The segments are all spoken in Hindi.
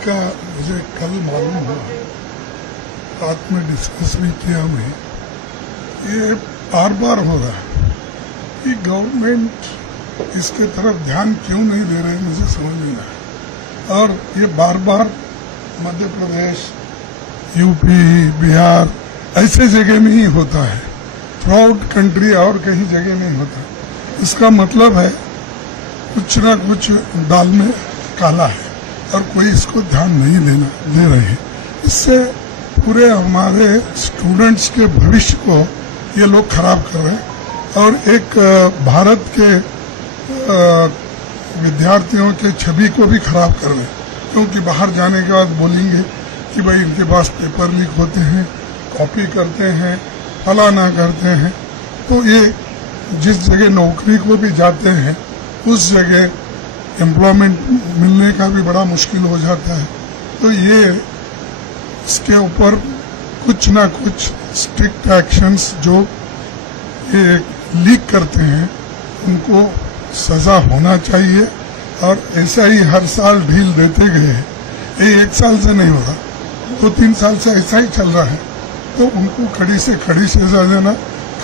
का मुझे कल मालूम हुआ, रात में डिस्कस भी किया मैं, ये बार बार हो रहा है कि गवर्नमेंट इसके तरफ ध्यान क्यों नहीं दे रहे, मुझे समझ नहीं आया। और ये बार बार मध्य प्रदेश, यूपी, बिहार ऐसे जगह में ही होता है, थ्रू आउट कंट्री और कहीं जगह नहीं होता। इसका मतलब है कुछ ना कुछ दाल में काला है और कोई इसको ध्यान नहीं दे रहे हैं। इससे पूरे हमारे स्टूडेंट्स के भविष्य को ये लोग खराब कर रहे हैं और एक भारत के विद्यार्थियों के छवि को भी खराब कर रहे हैं, क्योंकि बाहर जाने के बाद बोलेंगे कि भाई इनके पास पेपर लीक होते हैं, कॉपी करते हैं, फलाना करते हैं। तो ये जिस जगह नौकरी को भी जाते हैं उस जगह एम्प्लॉयमेंट मिलने का भी बड़ा मुश्किल हो जाता है। तो ये इसके ऊपर कुछ ना कुछ स्ट्रिक्ट एक्शंस जो ये लीक करते हैं उनको सजा होना चाहिए। और ऐसा ही हर साल ढील देते गए, ये एक साल से नहीं हो रहा, 2-3 साल से ऐसा ही चल रहा है। तो उनको कड़ी से कड़ी सजा देना,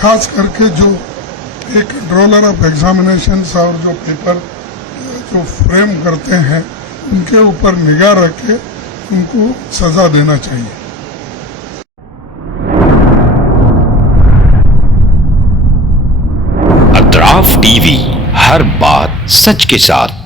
खास करके जो एक कंट्रोलर ऑफ एग्जामिनेशंस और जो पेपर जो फ्रेम करते हैं उनके ऊपर निगाह रख के उनको सजा देना चाहिए। अतराफ टीवी, हर बात सच के साथ।